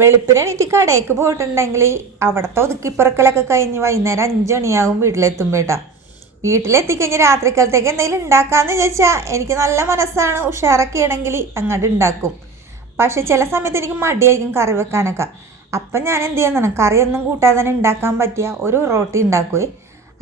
വെളുപ്പിന് എണീറ്റ് കടയ്ക്ക് പോയിട്ടുണ്ടെങ്കിൽ അവിടുത്തെ ഒതുക്കിപ്പറക്കലൊക്കെ കഴിഞ്ഞ് വൈകുന്നേരം 5 മണിയാകും വീട്ടിലെത്തുമ്പോൾ കേട്ടോ. വീട്ടിലെത്തിക്കഴിഞ്ഞ് രാത്രിക്കാലത്തേക്ക് എന്തെങ്കിലും ഉണ്ടാക്കാമെന്ന് വിചാരിച്ചാൽ എനിക്ക് നല്ല മനസ്സാണ്, ഉഷാറൊക്കെ ആണെങ്കിൽ അങ്ങോട്ട് ഉണ്ടാക്കും. പക്ഷേ ചില സമയത്ത് എനിക്ക് മടിയായിരിക്കും കറി വെക്കാനൊക്കെ. അപ്പം ഞാൻ എന്ത് ചെയ്യുന്നതാണ്, കറിയൊന്നും കൂട്ടാതെ തന്നെ ഉണ്ടാക്കാൻ പറ്റിയ ഒരു റൊട്ടി ഉണ്ടാക്കുവേ.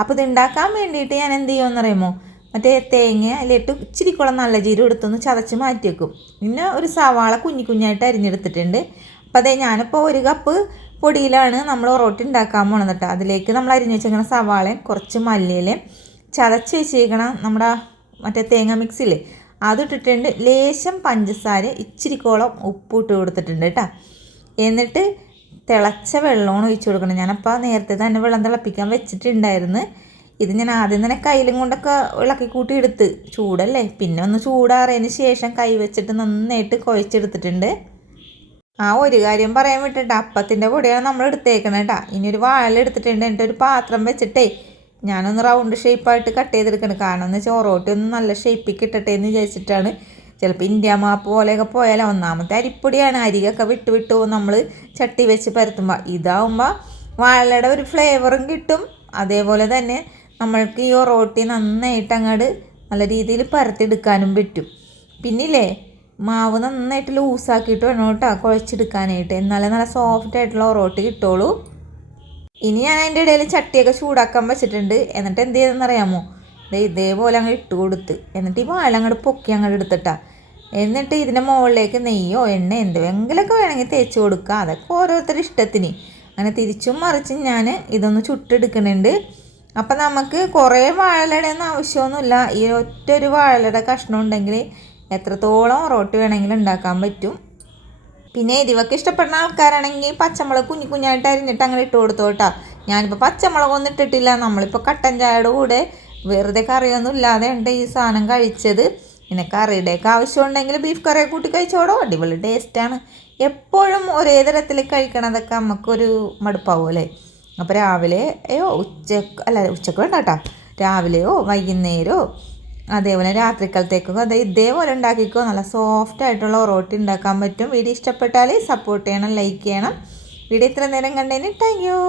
അപ്പോൾ ഇത് ഉണ്ടാക്കാൻ വേണ്ടിയിട്ട് ഞാൻ എന്ത് ചെയ്യുമെന്ന് അറിയുമോ, മറ്റേ തേങ്ങ അതിലിട്ട് ഇച്ചിരി കുളം നല്ല ജീരം എടുത്തൊന്ന് ചതച്ച് മാറ്റി വെക്കും. പിന്നെ ഒരു സവാള കുഞ്ഞു കുഞ്ഞായിട്ട് അരിഞ്ഞെടുത്തിട്ടുണ്ട്. അപ്പോൾ അതേ ഞാനിപ്പോൾ 1 കപ്പ് പൊടിയിലാണ് നമ്മൾ റൊട്ടി ഉണ്ടാക്കാൻ പോകണം കേട്ടോ. അതിലേക്ക് നമ്മൾ അരിഞ്ഞ് വെച്ചിരിക്കണം സവാളയും കുറച്ച് മല്ലിയിലയും ചതച്ച് വെച്ചിരിക്കണം നമ്മുടെ മറ്റേ തേങ്ങ മിക്സിയില്ലേ അതിട്ടിട്ടുണ്ട്. ലേശം പഞ്ചസാര ഇച്ചിരി കോളം ഉപ്പ് ഇട്ട് കൊടുത്തിട്ടുണ്ട് കേട്ടോ. എന്നിട്ട് തിളച്ച വെള്ളമാണ് ഒഴിച്ച് കൊടുക്കണം. ഞാനപ്പോൾ നേരത്തെ തന്നെ വെള്ളം തിളപ്പിക്കാൻ വെച്ചിട്ടുണ്ടായിരുന്നു. ഇത് ഞാൻ ആദ്യം തന്നെ കയ്യിലും കൊണ്ടൊക്കെ ഇളക്കി കൂട്ടി എടുത്ത്, ചൂടല്ലേ, പിന്നെ ഒന്ന് ചൂടാറിയതിന് ശേഷം കൈ വെച്ചിട്ട് നന്നായിട്ട് കുഴച്ചെടുത്തിട്ടുണ്ട്. ഒരു കാര്യം പറയാൻ വിട്ടിട്ട്, അപ്പത്തിൻ്റെ പൊടിയാണ് നമ്മൾ എടുത്തേക്കണം കേട്ടോ. ഇനി ഒരു വാഴ എടുത്തിട്ടുണ്ട്. എന്നിട്ട് ഒരു പാത്രം വെച്ചിട്ടേ ഞാനൊന്ന് റൗണ്ട് ഷേപ്പായിട്ട് കട്ട് ചെയ്തെടുക്കണം. കാരണം എന്ന് വെച്ചാൽ ഒറോട്ടി ഒന്ന് നല്ല ഷേപ്പിൽ കിട്ടട്ടെ എന്ന് വിചാരിച്ചിട്ടാണ്. ചിലപ്പോൾ ഇന്ത്യ മാപ്പ് പോലെയൊക്കെ പോയാലോ, ഒന്നാമത്തെ അരിപ്പൊടിയാണ്, അരികൊക്കെ വിട്ട് നമ്മൾ ചട്ടി വെച്ച് പരത്തുമ്പോൾ. ഇതാവുമ്പോൾ വാഴയുടെ ഒരു ഫ്ലേവറും കിട്ടും. അതേപോലെ തന്നെ നമ്മൾക്ക് ഈ ഒറോട്ടി നന്നായിട്ട് അങ്ങോട്ട് നല്ല രീതിയിൽ പരത്തിയെടുക്കാനും പറ്റും. പിന്നില്ലേ മാവ് നന്നായിട്ട് ലൂസാക്കിയിട്ട് വേണം കേട്ടോ കുഴച്ചെടുക്കാനായിട്ട്, എന്നാലേ നല്ല സോഫ്റ്റ് ആയിട്ടുള്ള ഒറോട്ടി കിട്ടുള്ളൂ. ഇനി ഞാൻ അതിൻ്റെ ഇടയിൽ ചട്ടിയൊക്കെ ചൂടാക്കാൻ വെച്ചിട്ടുണ്ട്. എന്നിട്ട് എന്ത് ചെയ്തെന്നറിയാമോ, ഇതേപോലെ അങ്ങ് ഇട്ട് കൊടുത്ത് എന്നിട്ട് ഈ വാഴ അങ്ങോട്ട് പൊക്കി അങ്ങോട്ട് എടുത്തിട്ടാ. എന്നിട്ട് ഇതിൻ്റെ മുകളിലേക്ക് നെയ്യോ എണ്ണ എന്തെങ്കിലുമൊക്കെ വേണമെങ്കിൽ തേച്ച് കൊടുക്കുക. അതൊക്കെ ഓരോരുത്തരുടെ ഇഷ്ടത്തിന്. അങ്ങനെ തിരിച്ചും മറിച്ചും ഞാൻ ഇതൊന്ന് ചുട്ടെടുക്കുന്നുണ്ട്. അപ്പം നമുക്ക് കുറേ വാഴയുടെ ഒന്നും ആവശ്യമൊന്നുമില്ല. ഈ ഒറ്റൊരു വാഴയുടെ കഷ്ണം ഉണ്ടെങ്കിൽ എത്രത്തോളം റൊട്ടി വേണമെങ്കിലും ഉണ്ടാക്കാൻ പറ്റും. പിന്നെ എരിവൊക്കെ ഇഷ്ടപ്പെടുന്ന ആൾക്കാരാണെങ്കിൽ പച്ചമുളക് കുഞ്ഞു കുഞ്ഞായിട്ട് അരിഞ്ഞിട്ട് അങ്ങനെ ഇട്ട് കൊടുത്തോട്ടാ. ഞാനിപ്പോൾ പച്ചമുളകൊന്നും ഇട്ടിട്ടില്ല. നമ്മളിപ്പോൾ കട്ടൻ ചായയുടെ കൂടെ വെറുതെ കറിയൊന്നും ഇല്ലാതെ ഉണ്ട് ഈ സാധനം കഴിച്ചത്. പിന്നെ കറിയുടെയൊക്കെ ആവശ്യമുണ്ടെങ്കിൽ ബീഫ് കറിയൊക്കെ കൂട്ടി കഴിച്ചോടോ, അടിപൊളി ടേസ്റ്റാണ്. എപ്പോഴും ഒരേ തരത്തിൽ കഴിക്കണതൊക്കെ നമുക്കൊരു മടുപ്പാവും അല്ലേ. അപ്പോൾ രാവിലെയോ ഉച്ചക്ക് വേണ്ട കേട്ടോ, രാവിലെയോ വൈകുന്നേരമോ അതേപോലെ രാത്രിക്കാലത്തേക്കൊക്കെ ഇതേപോലെ ഉണ്ടാക്കിക്കോ. നല്ല സോഫ്റ്റ് ആയിട്ടുള്ള റൊട്ടി ഉണ്ടാക്കാൻ പറ്റും. വീഡിയോ ഇഷ്ടപ്പെട്ടാൽ സപ്പോർട്ട് ചെയ്യണം, ലൈക്ക് ചെയ്യണം. വീഡിയോ ഇത്ര നേരം കണ്ടതിന് താങ്ക് യു.